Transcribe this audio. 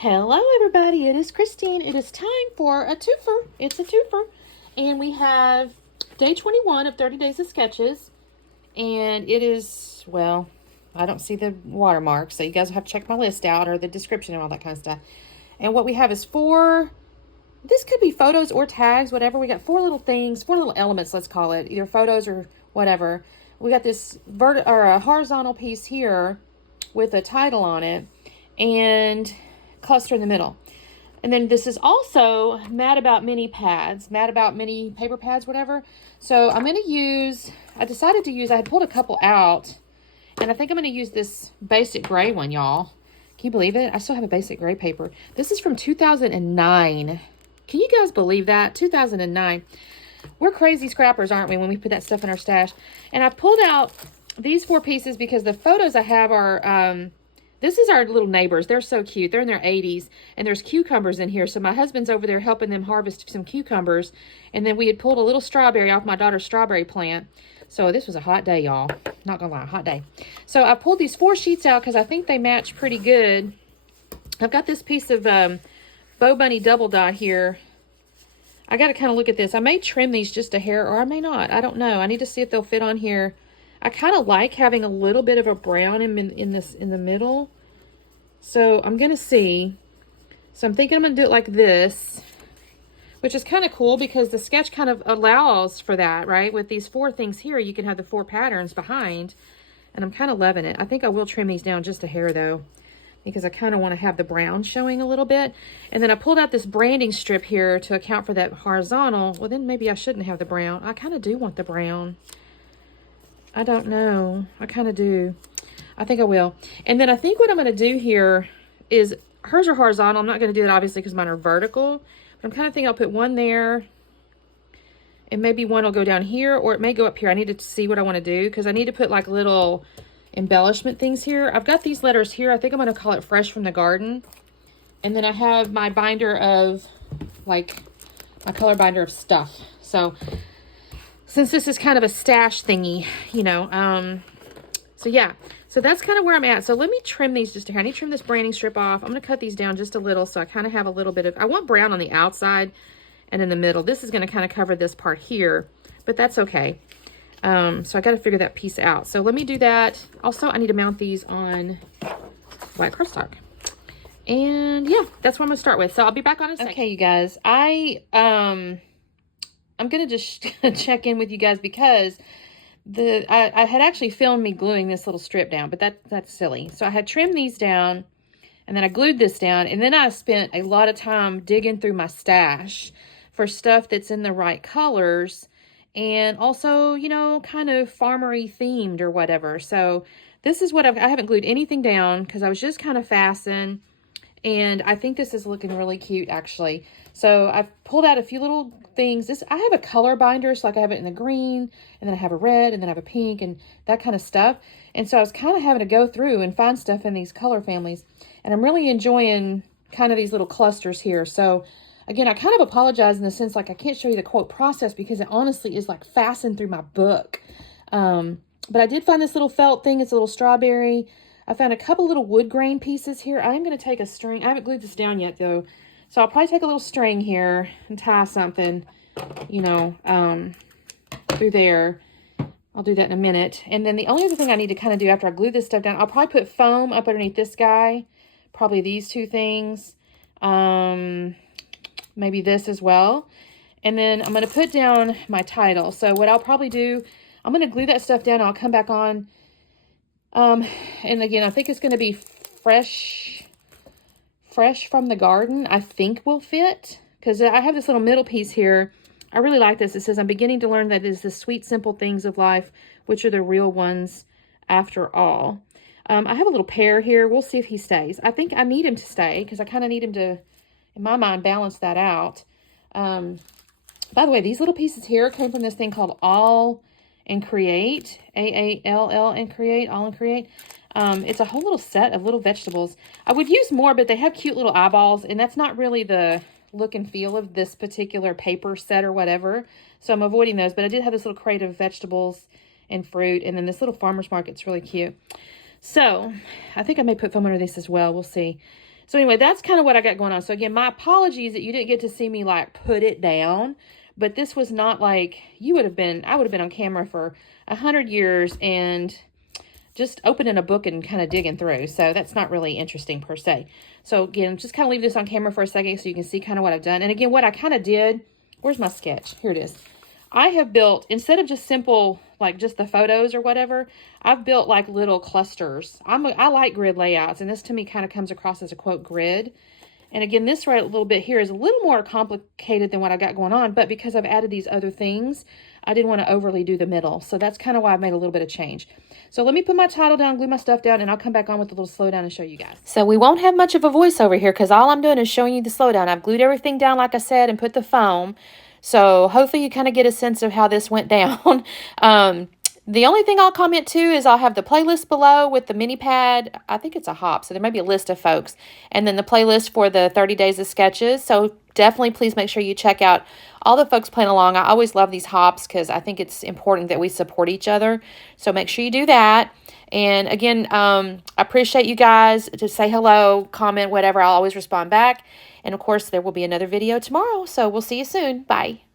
Hello everybody, it is Christine. It is time for a twofer. It's a twofer. And we have day 21 of 30 Days of Sketches. And it is, well, I don't see the watermark, so you guys will have to check my list out or the description and all that kind of stuff. And what we have is this could be photos or tags, whatever. We got four little things, four little elements, let's call it, either photos or whatever. We got this a horizontal piece here with a title on it and cluster in the middle. And then this is also Mad About Mini pads, Mad About Mini paper pads, whatever. So I'm going to use, I had pulled a couple out, and I think I'm going to use this basic gray one, y'all. Can you believe it? I still have a basic gray paper. This is from 2009. Can you guys believe that? 2009. We're crazy scrappers, aren't we, when we put that stuff in our stash? And I pulled out these four pieces because the photos I have are, this is our little neighbors. They're so cute. They're in their 80s, and there's cucumbers in here. So my husband's over there helping them harvest some cucumbers. And then we had pulled a little strawberry off my daughter's strawberry plant. So this was a hot day, y'all. Not gonna lie, hot day. So I pulled these four sheets out because I think they match pretty good. I've got this piece of Bow Bunny double dye here. I got to kind of look at this. I may trim these just a hair, or I may not. I don't know. I need to see if they'll fit on here. I kind of like having a little bit of a brown in the middle. So I'm going to see. So I'm thinking I'm going to do it like this, which is kind of cool because the sketch kind of allows for that, right? With these four things here, you can have the four patterns behind, and I'm kind of loving it. I think I will trim these down just a hair though, because I kind of want to have the brown showing a little bit. And then I pulled out this branding strip here to account for that horizontal. Well, then maybe I shouldn't have the brown. I kind of do want the brown. I don't know. I kind of do. I think I will. And then I think what I'm going to do here is, hers are horizontal. I'm not going to do that obviously because mine are vertical. But I'm kind of thinking I'll put one there. And maybe one will go down here, or it may go up here. I need to see what I want to do because I need to put like little embellishment things here. I've got these letters here. I think I'm going to call it Fresh from the Garden. And then I have my binder of, like, my color binder of stuff. So since this is kind of a stash thingy, you know, so yeah, so that's kind of where I'm at. So let me trim these just a hair. I need to trim this branding strip off. I'm going to cut these down just a little so I kind of have a little bit of, I want brown on the outside and in the middle. This is going to kind of cover this part here, but that's okay. So I got to figure that piece out. So let me do that. Also, I need to mount these on white cardstock. And yeah, that's what I'm going to start with. So I'll be back on a second. Okay, you guys, I'm going to just check in with you guys because I had actually filmed me gluing this little strip down, but that's silly. So I had trimmed these down, and then I glued this down, and then I spent a lot of time digging through my stash for stuff that's in the right colors, and also, you know, kind of farmery themed or whatever. So this is what I haven't glued anything down because I was just kind of fastening, and I think this is looking really cute actually. So I've pulled out a few little things. I have a color binder, so like I have it in the green, and then I have a red, and then I have a pink, and that kind of stuff. And so I was kind of having to go through and find stuff in these color families, and I'm really enjoying kind of these little clusters here. So again, I kind of apologize in the sense like I can't show you the quote process because it honestly is like fastened through my book. But I did find this little felt thing. It's a little strawberry. I found a couple little wood grain pieces here. I'm going to take a string. I haven't glued this down yet though. So I'll probably take a little string here and tie something, you know, through there. I'll do that in a minute. And then the only other thing I need to kind of do after I glue this stuff down, I'll probably put foam up underneath this guy. Probably these two things. Maybe this as well. And then I'm going to put down my title. So what I'll probably do, I'm going to glue that stuff down. I'll come back on. And again, I think it's going to be fresh from the garden, I think will fit. Because I have this little middle piece here. I really like this. It says, I'm beginning to learn that it is the sweet, simple things of life, which are the real ones after all. I have a little pear here. We'll see if he stays. I think I need him to stay because I kind of need him to, in my mind, balance that out. By the way, these little pieces here came from this thing called All and Create. A-A-L-L and Create. All and Create. It's a whole little set of little vegetables. I would use more, but they have cute little eyeballs, and that's not really the look and feel of this particular paper set or whatever. So I'm avoiding those, but I did have this little crate of vegetables and fruit, and then this little farmer's market's really cute. So I think I may put foam under this as well. We'll see. So anyway, that's kind of what I got going on. So again, my apologies that you didn't get to see me like put it down, but this was not like I would have been on camera for 100 years and just opening a book and kind of digging through. So that's not really interesting per se. So again, just kind of leave this on camera for a second so you can see kind of what I've done. And again, what I kind of did, where's my sketch? Here it is. I have built, instead of just simple, like just the photos or whatever, I've built like little clusters. I like grid layouts, and this to me kind of comes across as a quote grid. And again, this right a little bit here is a little more complicated than what I got going on, but because I've added these other things, I didn't want to overly do the middle. So that's kind of why I made a little bit of change. So let me put my title down, glue my stuff down, and I'll come back on with a little slowdown and show you guys. So we won't have much of a voiceover here because all I'm doing is showing you the slowdown. I've glued everything down like I said and put the foam. So hopefully you kind of get a sense of how this went down. The only thing I'll comment too is I'll have the playlist below with the mini pad. I think it's a hop, so there may be a list of folks. And then the playlist for the 30 days of sketches. So definitely please make sure you check out all the folks playing along. I always love these hops because I think it's important that we support each other. So make sure you do that. And again, I appreciate you guys to say hello, comment, whatever. I'll always respond back. And of course, there will be another video tomorrow. So we'll see you soon. Bye.